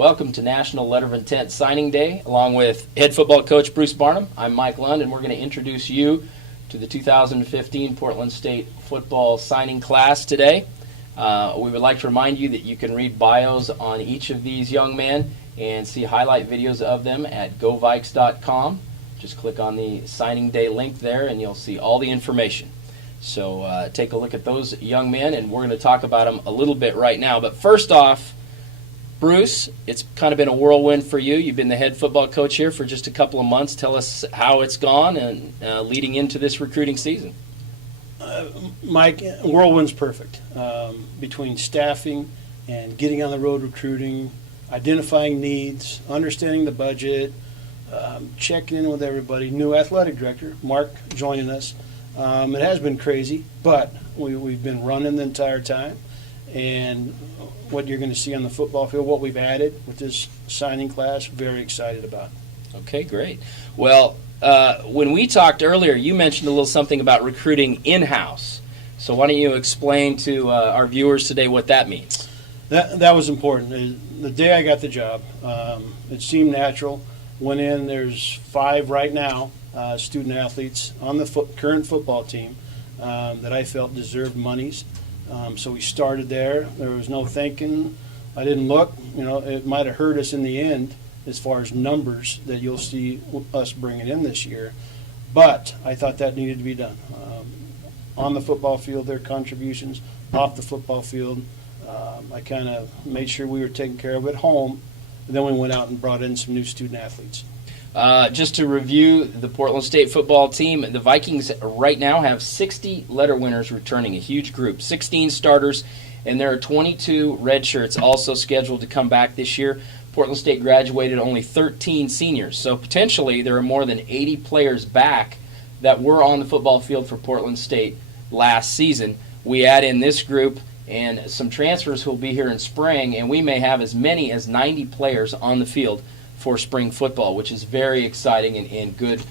Welcome to National Letter of Intent Signing Day, along with head football coach Bruce Barnum. I'm Mike Lund, and we're going to introduce you to the 2015 Portland State football signing class today. We would like to remind you that you can read bios on each of these young men and see highlight videos of them at govikes.com. Just click on the signing day link there, and you'll see all the information. So take a look at those young men, and we're going to talk about them a little bit right now. But first off, Bruce, it's kind of been a whirlwind for you. You've been the head football coach here for just a couple of months. Tell us how it's gone and leading into this recruiting season. Mike, whirlwind's perfect. Between staffing and getting on the road recruiting, identifying needs, understanding the budget, checking in with everybody. New athletic director, Mark, joining us. It has been crazy, but we've been running the entire time. And what you're going to see on the football field, what we've added with this signing class, very excited about. Okay, great. Well, when we talked earlier, you mentioned a little something about recruiting in-house. So why don't you explain to our viewers today what that means? That was important. The day I got the job, it seemed natural. Went in, there's 5 right now, student athletes on the current football team that I felt deserved monies. So we started there. There was no thinking. I didn't look. It might have hurt us in the end as far as numbers that you'll see us bringing in this year. But I thought that needed to be done. On the football field, their contributions. Off the football field, I kind of made sure we were taken care of at home. And then we went out and brought in some new student athletes. Just to review the Portland State football team, the Vikings right now have 60 letter winners returning, a huge group, 16 starters, and there are 22 redshirts also scheduled to come back this year. Portland State graduated only 13 seniors, so potentially there are more than 80 players back that were on the football field for Portland State last season. We add in this group and some transfers who will be here in spring, and we may have as many as 90 players on the field for spring football, which is very exciting and good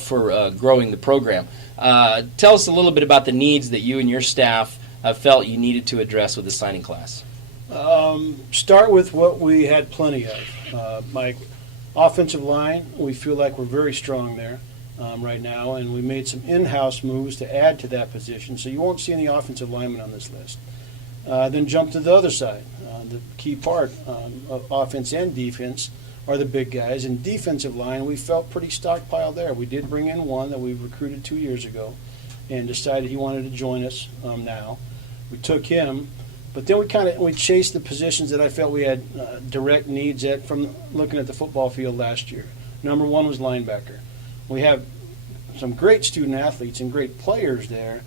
for growing the program. Tell us a little bit about the needs that you and your staff felt you needed to address with the signing class. Start with what we had plenty of. Mike, offensive line, we feel like we're very strong there right now, and we made some in-house moves to add to that position, so you won't see any offensive linemen on this list. Then jump to the other side. The key part of offense and defense are the big guys. In defensive line, we felt pretty stockpiled there. We did bring in one that we recruited 2 years ago and decided he wanted to join us now. We took him, but then we chased the positions that I felt we had direct needs at from looking at the football field last year. Number 1 was linebacker. We have some great student athletes and great players there,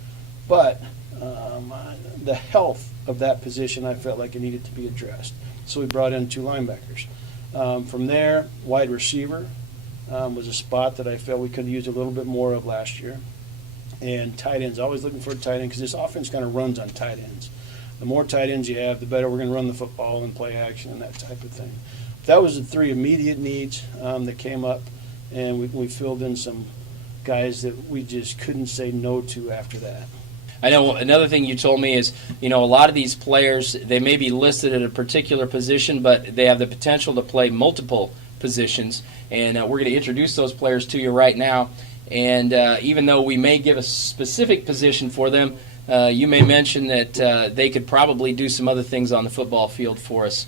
but the health of that position I felt like it needed to be addressed. So we brought in 2 linebackers. From there, wide receiver was a spot that I felt we could use a little bit more of last year. And tight ends, always looking for a tight end because this offense kind of runs on tight ends. The more tight ends you have, the better we're going to run the football and play action and that type of thing. That was the 3 immediate needs that came up, and we filled in some guys that we just couldn't say no to after that. I know another thing you told me is, a lot of these players, they may be listed at a particular position, but they have the potential to play multiple positions. And we're going to introduce those players to you right now. And even though we may give a specific position for them, you may mention that they could probably do some other things on the football field for us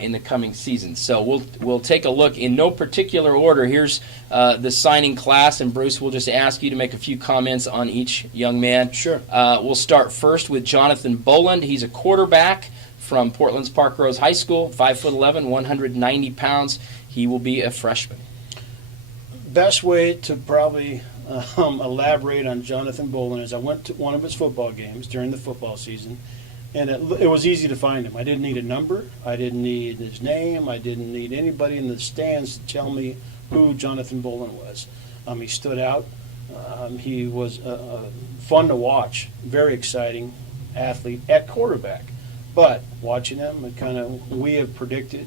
in the coming season. So we'll take a look in no particular order. Here's the signing class, and Bruce, we'll just ask you to make a few comments on each young man. Sure. We'll start first with Jonathan Boland. He's a quarterback from Portland's Park Rose High School, 5'11", 190 pounds. He will be a freshman. Best way to probably elaborate on Jonathan Boland is I went to one of his football games during the football season, and it was easy to find him. I didn't need a number. I didn't need his name. I didn't need anybody in the stands to tell me who Jonathan Boland was. He stood out. He was fun to watch, very exciting athlete at quarterback. But watching him, we have predicted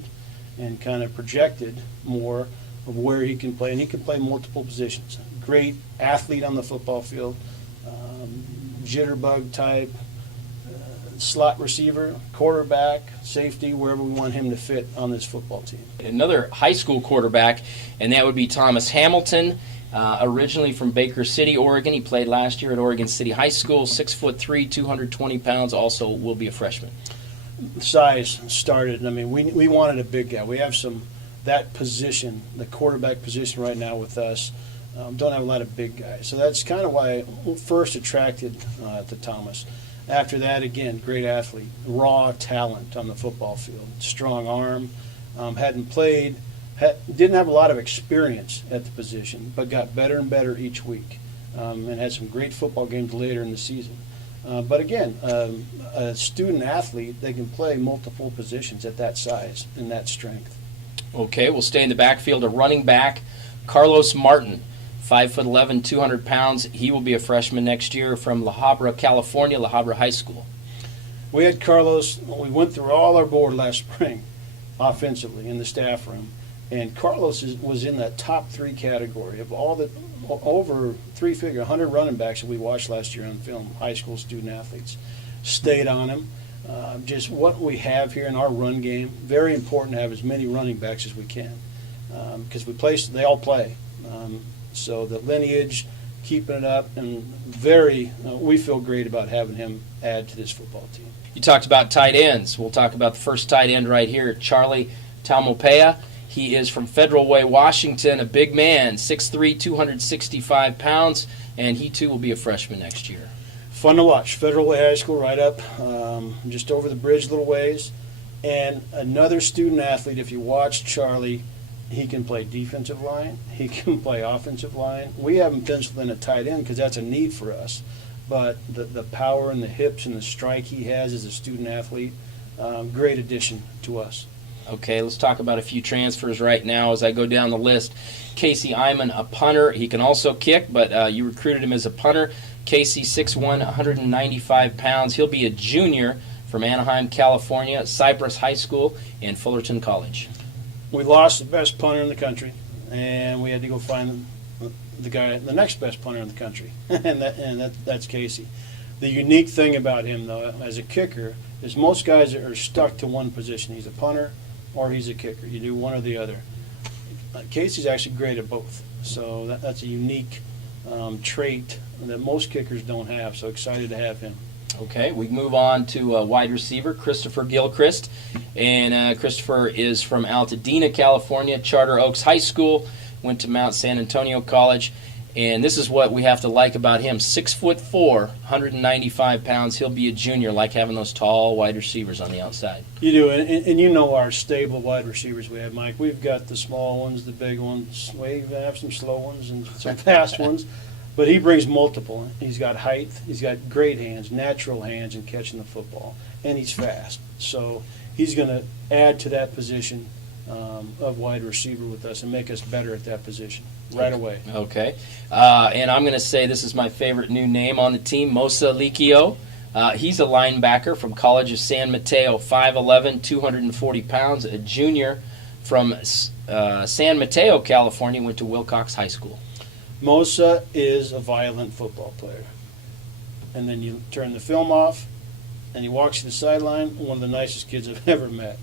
and kind of projected more of where he can play, and he can play multiple positions. Great athlete on the football field, jitterbug type, slot receiver, quarterback, safety, wherever we want him to fit on this football team. Another high school quarterback, and that would be Thomas Hamilton, originally from Baker City, Oregon. He played last year at Oregon City High School, 6'3", 220 pounds, also will be a freshman. Size started, I mean, we wanted a big guy. We have that position, the quarterback position right now with us, don't have a lot of big guys. So that's kind of why I first attracted to Thomas. After that, again, great athlete, raw talent on the football field, strong arm, hadn't played, didn't have a lot of experience at the position, but got better and better each week, and had some great football games later in the season. But again, a student athlete, they can play multiple positions at that size and that strength. Okay, we'll stay in the backfield. A running back, Carlos Martin, 5'11", 200 pounds. He will be a freshman next year from La Habra, California, La Habra High School. We had Carlos, we went through all our board last spring offensively in the staff room, and Carlos was in that top 3 category of all the over 100 running backs that we watched last year on film, high school student athletes. Stayed on him. Just what we have here in our run game, very important to have as many running backs as we can, because they all play. So the lineage, keeping it up, and we feel great about having him add to this football team. You talked about tight ends. We'll talk about the first tight end right here, Charlie Taumopea. He is from Federal Way, Washington, a big man, 6'3", 265 pounds, and he too will be a freshman next year. Fun to watch. Federal Way High School right up, just over the bridge a little ways. And another student athlete, if you watch Charlie, he can play defensive line, he can play offensive line. We haven't penciled in a tight end because that's a need for us. But the power and the hips and the strike he has as a student athlete, great addition to us. Okay, let's talk about a few transfers right now as I go down the list. Casey Iman, a punter. He can also kick, but you recruited him as a punter. Casey, 6'1", 195 pounds. He'll be a junior from Anaheim, California, Cypress High School, and Fullerton College. We lost the best punter in the country, and we had to go find the next best punter in the country, and that's Casey. The unique thing about him, though, as a kicker, is most guys are stuck to one position. He's a punter or he's a kicker. You do one or the other. Casey's actually great at both, so that's a unique trait that most kickers don't have, so excited to have him. Okay, we move on to wide receiver, Christopher Gilchrist. And Christopher is from Altadena, California, Charter Oaks High School, went to Mount San Antonio College. And this is what we have to like about him. 6'4", 195 pounds. He'll be a junior, like having those tall wide receivers on the outside. You do, and you know our stable wide receivers we have, Mike. We've got the small ones, the big ones. We have some slow ones and some fast ones. But he brings multiple. He's got height. He's got great hands, natural hands in catching the football. And he's fast. So he's going to add to that position of wide receiver with us and make us better at that position right away. Okay. And I'm going to say this is my favorite new name on the team, Mosa Likio. He's a linebacker from College of San Mateo, 5'11", 240 pounds, a junior from San Mateo, California, went to Wilcox High School. Mosa is a violent football player. And then you turn the film off, and he walks to the sideline, one of the nicest kids I've ever met.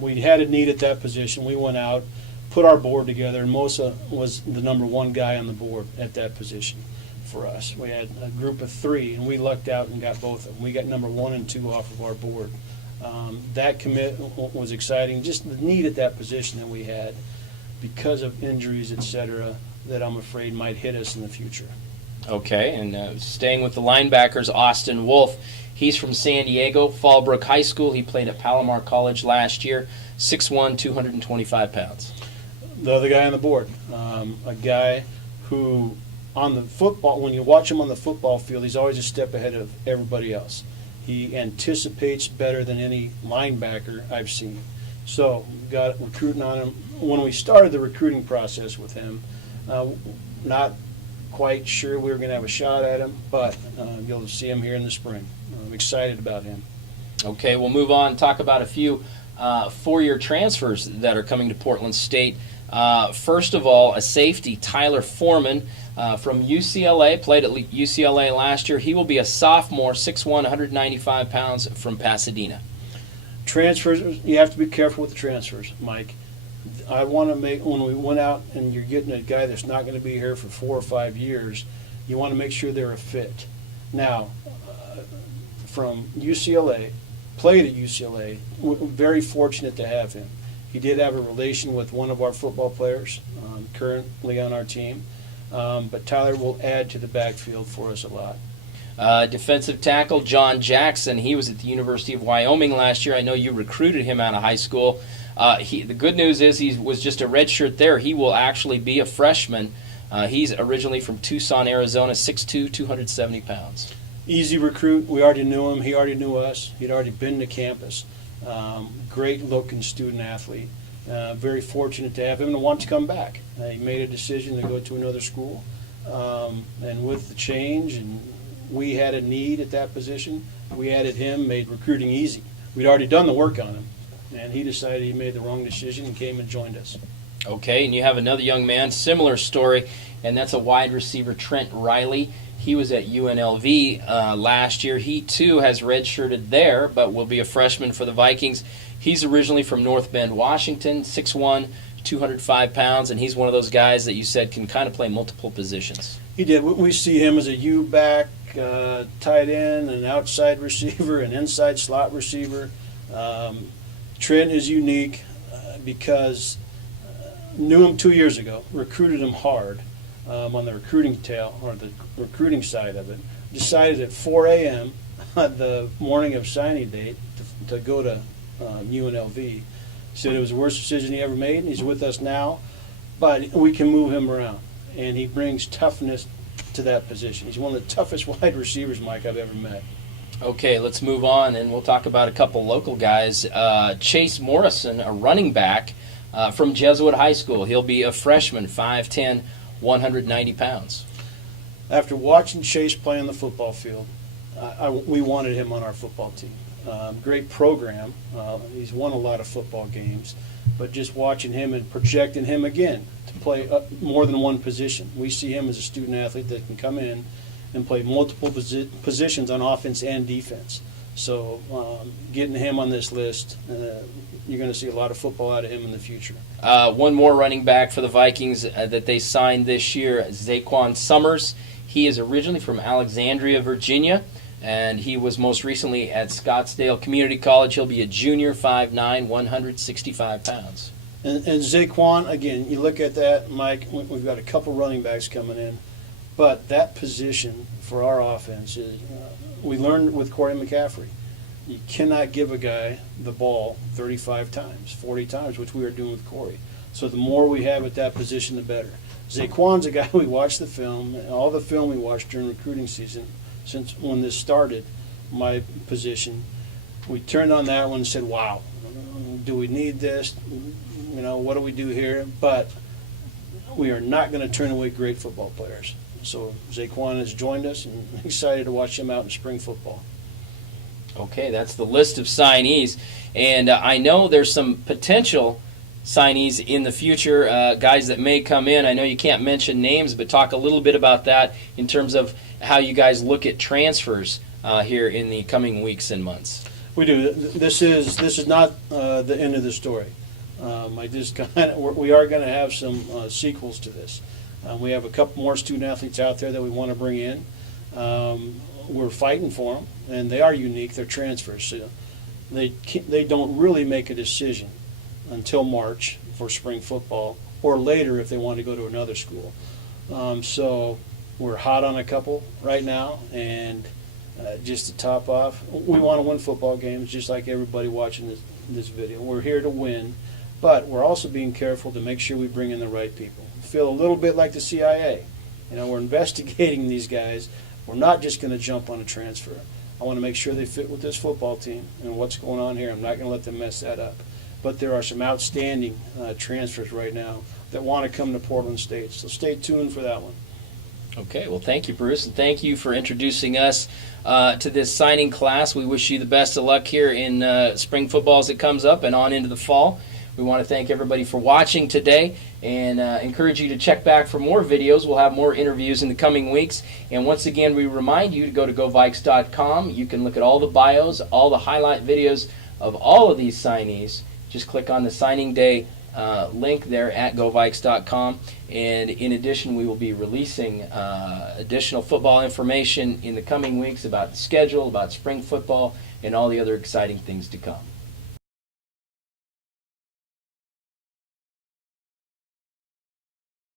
We had a need at that position. We went out, put our board together, and Mosa was the number 1 guy on the board at that position for us. We had a group of 3, and we lucked out and got both of them. We got number 1 and 2 off of our board. That commit was exciting. Just the need at that position that we had because of injuries, etc., that I'm afraid might hit us in the future. Okay, and staying with the linebackers, Austin Wolf. He's from San Diego, Fallbrook High School. He played at Palomar College last year, 6'1", 225 pounds. The other guy on the board, a guy who on the football, when you watch him on the football field, he's always a step ahead of everybody else. He anticipates better than any linebacker I've seen. So we got recruiting on him. When we started the recruiting process with him, not quite sure we were going to have a shot at him, but you'll see him here in the spring. I'm excited about him. Okay, we'll move on and talk about a few 4-year transfers that are coming to Portland State. First of all, a safety, Tyler Foreman from UCLA, played at UCLA last year. He will be a sophomore, 6'1", 195 pounds from Pasadena. Transfers, you have to be careful with the transfers, Mike. I want to make, when we went out and you're getting a guy that's not going to be here for 4 or 5 years, you want to make sure they're a fit. Now, from UCLA, played at UCLA, very fortunate to have him. He did have a relation with one of our football players currently on our team, but Tyler will add to the backfield for us a lot. Defensive tackle John Jackson, he was at the University of Wyoming last year. I know you recruited him out of high school. The good news is he was just a redshirt there. He will actually be a freshman. He's originally from Tucson, Arizona, 6'2", 270 pounds. Easy recruit. We already knew him. He already knew us. He'd already been to campus. Great-looking student-athlete. Very fortunate to have him and want to come back. He made a decision to go to another school. And with the change, and we had a need at that position, we added him, made recruiting easy. We'd already done the work on him, and he decided he made the wrong decision and came and joined us. Okay, and you have another young man, similar story, and that's a wide receiver, Trent Riley. He was at UNLV last year. He, too, has redshirted there, but will be a freshman for the Vikings. He's originally from North Bend, Washington, 6'1", 205 pounds, and he's one of those guys that you said can kind of play multiple positions. He did. We see him as a U-back, tight end, an outside receiver, an inside slot receiver. Trent is unique because knew him 2 years ago, recruited him hard on the recruiting tail, or the recruiting side of it. Decided at 4 a.m. the morning of signing date to go to UNLV. Said it was the worst decision he ever made, and he's with us now. But we can move him around, and he brings toughness to that position. He's one of the toughest wide receivers, Mike, I've ever met. Okay, let's move on, and we'll talk about a couple local guys. Chase Morrison, a running back from Jesuit High School. He'll be a freshman, 5'10", 190 pounds. After watching Chase play on the football field, we wanted him on our football team. Great program. He's won a lot of football games, but just watching him and projecting him again to play more than one position. We see him as a student athlete that can come in and play multiple positions on offense and defense. So getting him on this list, you're going to see a lot of football out of him in the future. One more running back for the Vikings that they signed this year, Zackjuan Summers. He is originally from Alexandria, Virginia, and he was most recently at Scottsdale Community College. He'll be a junior, 5'9", 165 pounds. And Zackjuan, again, you look at that, Mike, we've got a couple running backs coming in, but that position for our offense is, we learned with Corey McCaffrey. You cannot give a guy the ball 35 times, 40 times, which we are doing with Corey. So the more we have at that position, the better. Zackjuan's a guy we watched the film, all the film we watched during recruiting season, since when this started, my position. We turned on that one and said, wow, do we need this? You know, what do we do here? But we are not going to turn away great football players. So Zackjuan has joined us, and I'm excited to watch him out in spring football. Okay, that's the list of signees. And I know there's some potential signees in the future, guys that may come in. I know you can't mention names, but talk a little bit about that in terms of how you guys look at transfers here in the coming weeks and months. We do. This is not the end of the story. We are going to have some sequels to this. We have a couple more student athletes out there that we want to bring in. We're fighting for them, and they are unique. They're transfers. So they don't really make a decision until March for spring football, or later if they want to go to another school. So we're hot on a couple right now, and just to top off, we want to win football games just like everybody watching this video. We're here to win, but we're also being careful to make sure we bring in the right people. Feel a little bit like the CIA. You know, we're investigating these guys. We're not just going to jump on a transfer. I want to make sure they fit with this football team and what's going on here. I'm not going to let them mess that up. But there are some outstanding transfers right now that want to come to Portland State. So stay tuned for that one. Okay, well, thank you, Bruce, and thank you for introducing us to this signing class. We wish you the best of luck here in spring football as it comes up and on into the fall. We want to thank everybody for watching today and encourage you to check back for more videos. We'll have more interviews in the coming weeks. And once again, we remind you to go to govikes.com. You can look at all the bios, all the highlight videos of all of these signees. Just click on the signing day link there at govikes.com. And in addition, we will be releasing additional football information in the coming weeks about the schedule, about spring football, and all the other exciting things to come.